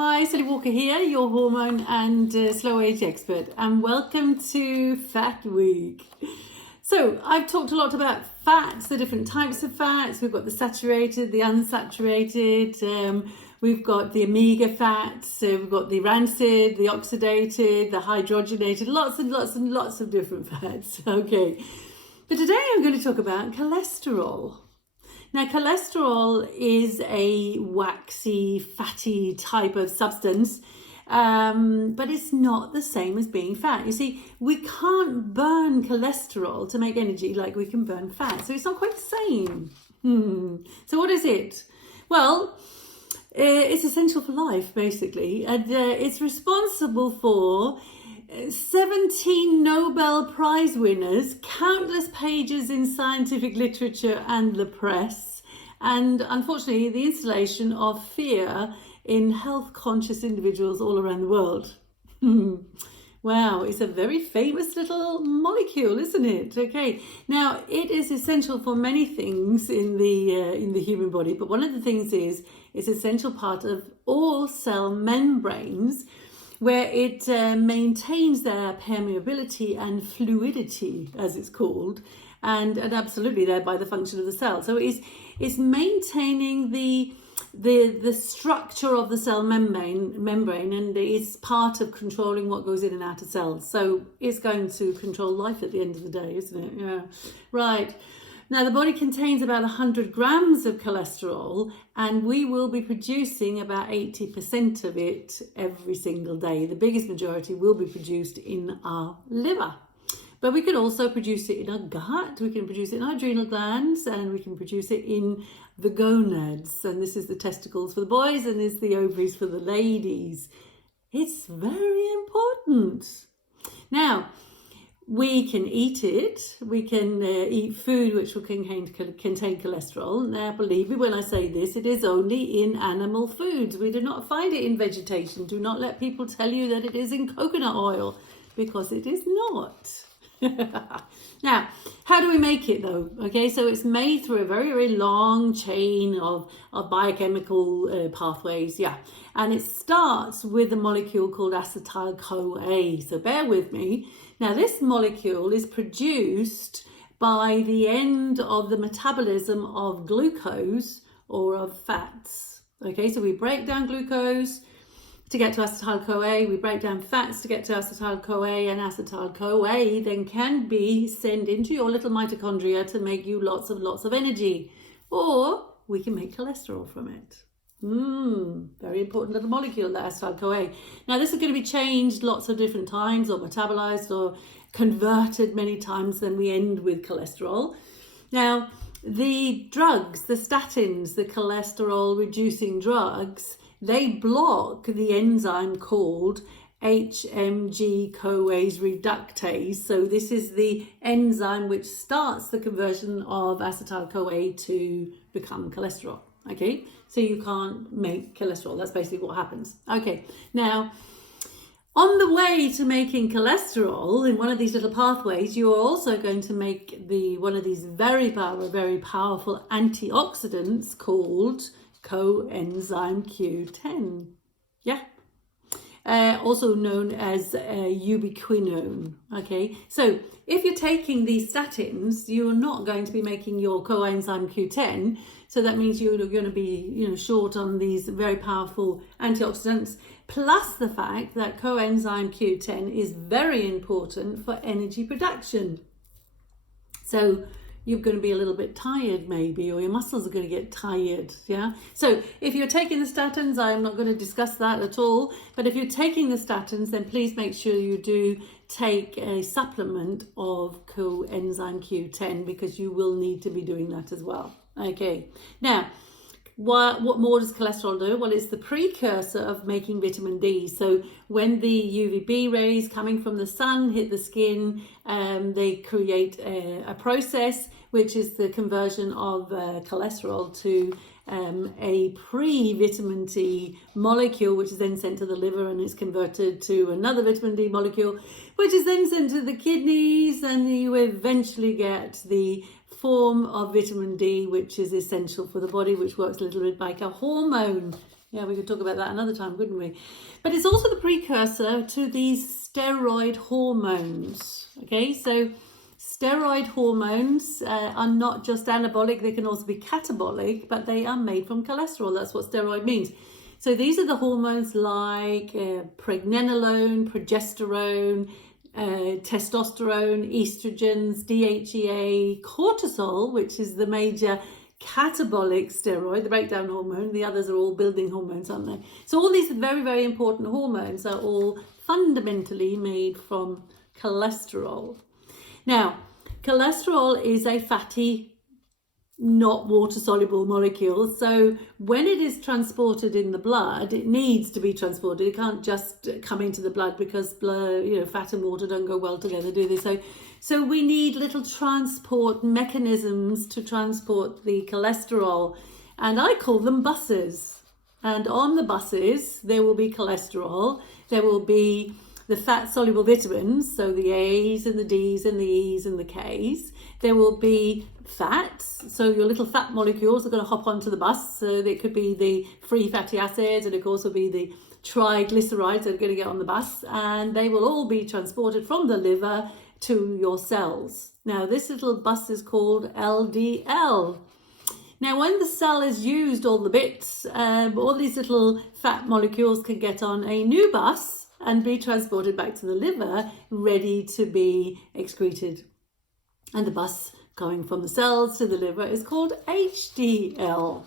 Hi, Sally Walker here, your hormone and slow age expert, and welcome to Fat Week. So I've talked a lot about fats, the different types of fats. We've got the saturated, the unsaturated, we've got the omega fats, we've got the rancid, the oxidated, the hydrogenated, lots and lots and lots of different fats. Okay, but today I'm going to talk about cholesterol. Now, cholesterol is a waxy, fatty type of substance, but it's not the same as being fat. You see, we can't burn cholesterol to make energy like we can burn fat, so it's not quite the same. So what is it? Well, it's essential for life, basically, and it's responsible for 17 Nobel Prize winners, countless pages in scientific literature and the press, and unfortunately the installation of fear in health-conscious individuals all around the world. Wow, it's a very famous little molecule, isn't it? Okay, now it is essential for many things in the human body, but one of the things is it's an essential part of all cell membranes, where it maintains their permeability and fluidity, as it's called, and absolutely thereby the function of the cell. So it's maintaining the structure of the cell membrane, and it's part of controlling what goes in and out of cells. So it's going to control life at the end of the day, isn't it? Yeah, right. Now, the body contains about 100 grams of cholesterol, and we will be producing about 80% of it every single day. The biggest majority will be produced in our liver. But we can also produce it in our gut, we can produce it in our adrenal glands, and we can produce it in the gonads. And this is the testicles for the boys, and this is the ovaries for the ladies. It's very important. Now, we can eat it. We can eat food which will contain cholesterol. Now, believe me when I say this, it is only in animal foods. We do not find it in vegetation. Do not let people tell you that it is in coconut oil, because it is not. Now, how do we make it though? Okay, so it's made through a very, very long chain of biochemical pathways, yeah. And it starts with a molecule called acetyl-CoA. So bear with me. Now, this molecule is produced by the end of the metabolism of glucose or of fats. Okay, so we break down glucose to get to acetyl-CoA, we break down fats to get to acetyl-CoA, and acetyl-CoA then can be sent into your little mitochondria to make you lots of energy. Or we can make cholesterol from it. Very important little molecule, that acetyl-CoA. Now, this is going to be changed lots of different times, or metabolized, or converted many times. Then we end with cholesterol. Now, the drugs, the statins, the cholesterol reducing drugs, they block the enzyme called HMG-CoAs reductase. So this is the enzyme which starts the conversion of acetyl-CoA to become cholesterol. Okay, so you can't make cholesterol. That's basically what happens. Okay, now on the way to making cholesterol in one of these little pathways, you are also going to make one of these very powerful antioxidants called Coenzyme Q10. Yeah. Also known as ubiquinone. Okay, so if you're taking these statins, you're not going to be making your coenzyme Q10. So that means you're going to be, short on these very powerful antioxidants. Plus the fact that coenzyme Q10 is very important for energy production. So you're going to be a little bit tired maybe, or your muscles are going to get tired, yeah? So if you're taking the statins, I'm not going to discuss that at all, but if you're taking the statins, then please make sure you do take a supplement of coenzyme Q10, because you will need to be doing that as well. Okay, now, what more does cholesterol do? Well, it's the precursor of making vitamin D. So when the UVB rays coming from the sun hit the skin, they create a process which is the conversion of cholesterol to a pre-vitamin D molecule, which is then sent to the liver and is converted to another vitamin D molecule, which is then sent to the kidneys, and you eventually get the form of vitamin D, which is essential for the body, which works a little bit like a hormone. Yeah, we could talk about that another time, couldn't we? But it's also the precursor to these steroid hormones. Okay, so steroid hormones are not just anabolic, they can also be catabolic, but they are made from cholesterol. That's what steroid means. So these are the hormones like pregnenolone, progesterone, testosterone, estrogens, DHEA, cortisol, which is the major catabolic steroid, the breakdown hormone. The others are all building hormones, aren't they? So all these very, very important hormones are all fundamentally made from cholesterol. Now, cholesterol is a fatty, not water-soluble molecule. So when it is transported in the blood, it needs to be transported. It can't just come into the blood because blood, fat and water don't go well together, do they? So we need little transport mechanisms to transport the cholesterol, and I call them buses. And on the buses, there will be cholesterol. There will be the fat-soluble vitamins, so the A's and the D's and the E's and the K's. There will be fats, so your little fat molecules are going to hop onto the bus. So it could be the free fatty acids, and it could also be the triglycerides that are going to get on the bus, and they will all be transported from the liver to your cells. Now, this little bus is called LDL. Now, when the cell is used, all the bits, all these little fat molecules can get on a new bus and be transported back to the liver, ready to be excreted. And the bus going from the cells to the liver is called HDL.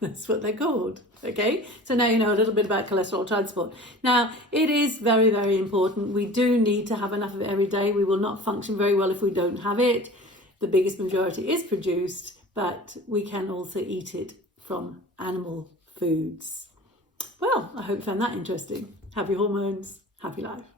That's what they're called. Okay, so now you know a little bit about cholesterol transport. Now, it is very, very important. We do need to have enough of it every day. We will not function very well if we don't have it. The biggest majority is produced, but we can also eat it from animal foods. Well, I hope you found that interesting. Happy hormones, happy life.